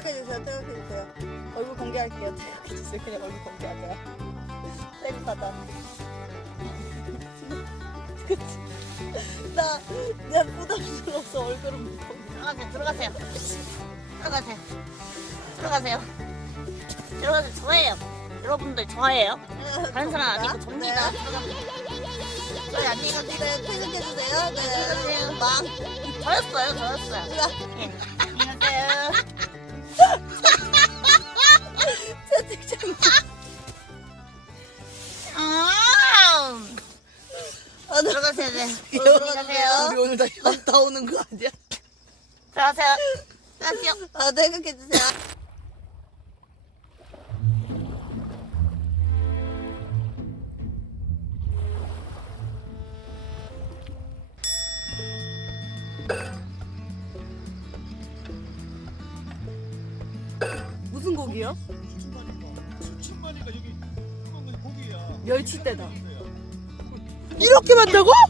태극해주세요. 태극해주세요. 얼굴 공개할게요. 태극해주세요. 그냥 얼굴 공개하자. 땡하다. 그치? 나, 나 부담스러워서 얼굴을 못 보게. 들어가세요. 들어가세요. 들어가세요. 들어가세요. 들어가세요. 저예요. 여러분들 저예요. 다른 사람 아니고 접니다. 네. 저희 안녕히 가세요. 네, 퇴근해주세요. 네. 망. 저였어요. 저였어요. 예. 안녕하세요. 아, 아, 나 들어가세요. 네. 귀여워. 들어가세요. 우리 오늘 다 현타 오는 거 아니야? 들어가세요. 들어가세요. 아, 퇴근해주세요. 고기요? 수춘만이가 여기 고기야. 멸치대다. 이렇게 만다고?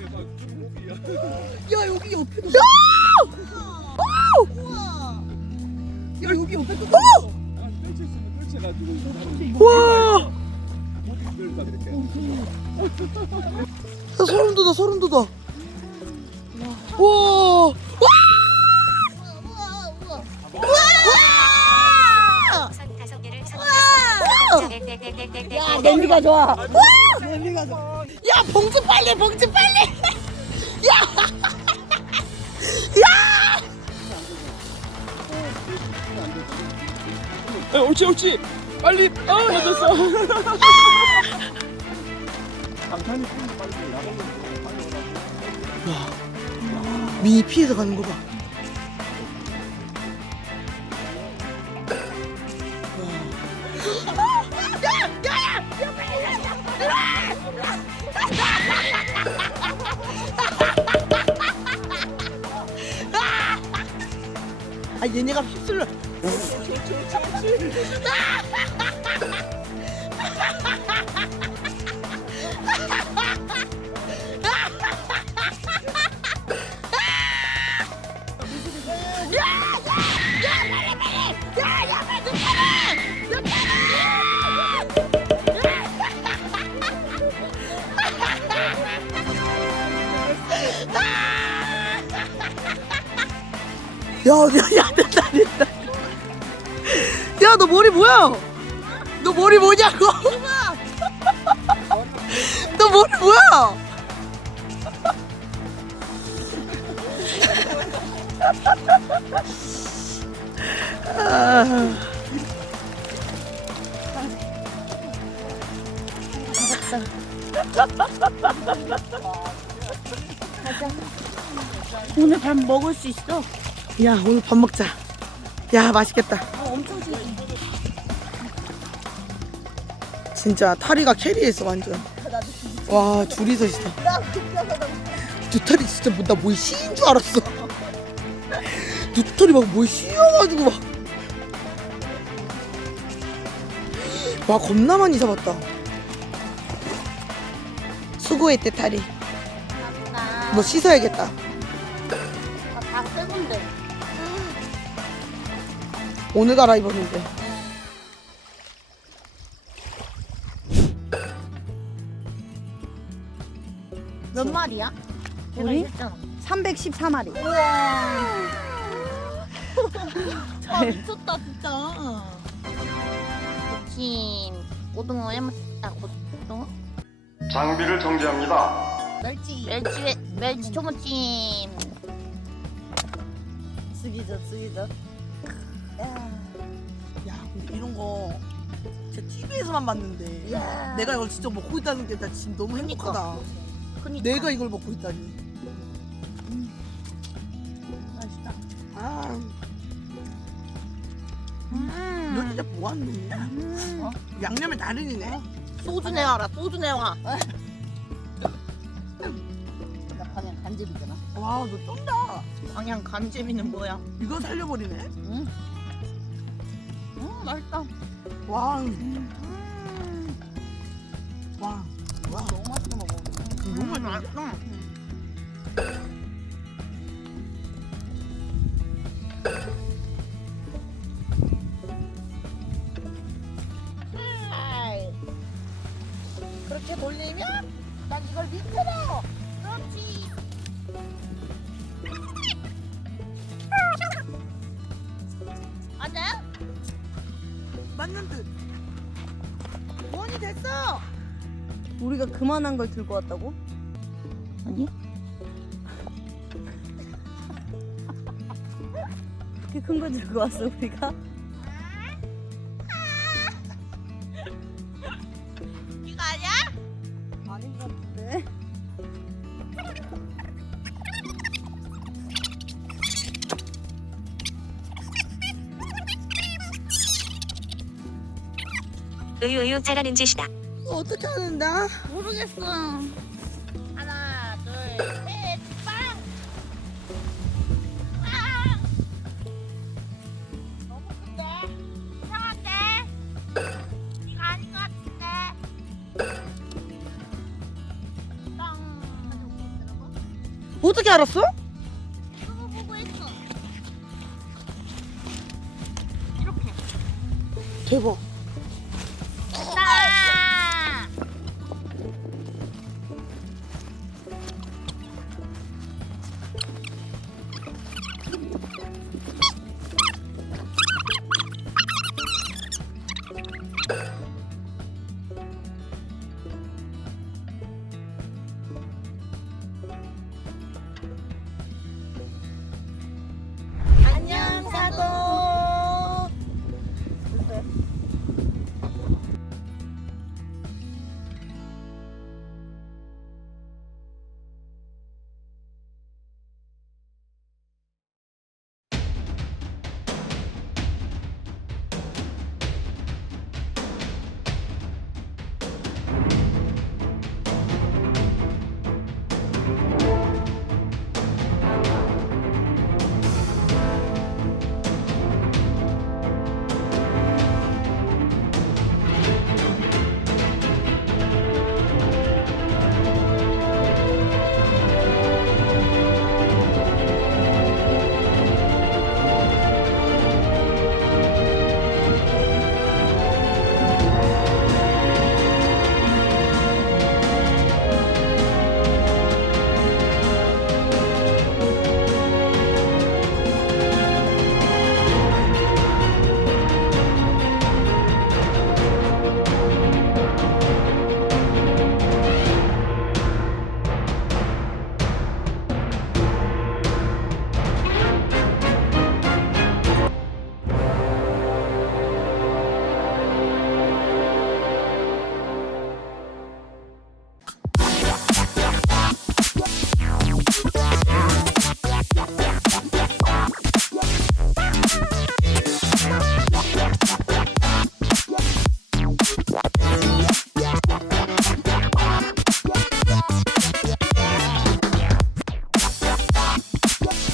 야 여기 옆에도. 야! 야 여기 옆에도. 아, 펼쳐 있으면 펼쳐가지고 와! 소름 돋아 소름 돋아. 와! 야 냄비가 좋아. 와! 냄비가 좋아. 야 봉지 빨리 봉지 빨리. 야! 야! 야, 옳지 옳지. 빨리. 아 맞았어. 빨리 빨리. 미니 피해서 가는 거 봐. 아 얘네가 휩쓸려. 야, 야, 야, 머리 뭐야? 너 머리 뭐냐고? 너 머리 뭐야? 아, 오늘 밥 먹을 수 있어? 야, 오늘 밥 먹자. 야, 맛있겠다. 엄청 좋아. 진짜 타리가 캐리했어 완전. 와 둘이서 있어. 두타리 진짜 뭐, 나뭐 시인 줄 알았어. 두타리 막뭐 씌어가지고 막. 와 겁나 많이 잡았다. 수고했대 타리. 너 씻어야겠다. 다 새건데. 오늘 갈아입었는데. 마리야? 우리? 했잖아. 314마리. 아 미쳤다 진짜. 김 고등어 해먹 아 고등어 장비를 정지합니다. 멸치 멸치 멸치 초무침. 쓰기죠 쓰기죠. 야 근데 이런 거 진짜 TV에서만 봤는데 야. 내가 이걸 진짜 먹고 있다는 게 나 지금 너무. 행복하다. 그니까. 내가 이걸 먹고 있다니. 맛있다. 아, 너 음. 진짜 뭐하는 놈이야? 어? 양념의 달인이네. 소주 내와라 소주 내와. 나 그냥 간집이잖아. 와, 너 쩐다. 방향 간재미는 뭐야? 이거 살려버리네. 음 맛있다. 와, 음. 난 이걸 밑으로. 그렇지. 맞아요? 맞는 듯. 원이 됐어. 우리가 그만한 걸 들고 왔다고? 아니? 그렇게 큰 걸 들고 왔어 우리가? 으유으유 잘하는 짓이다. 어떻게 하는데? 모르겠어. 하나, 둘, 셋, 빵! 빵! 너무 큰데? 이상한데? 이거 아닌 것 같은데? 빵! 어떻게 알았어? 그거 보고 했어. 이렇게. 대박. Yeah.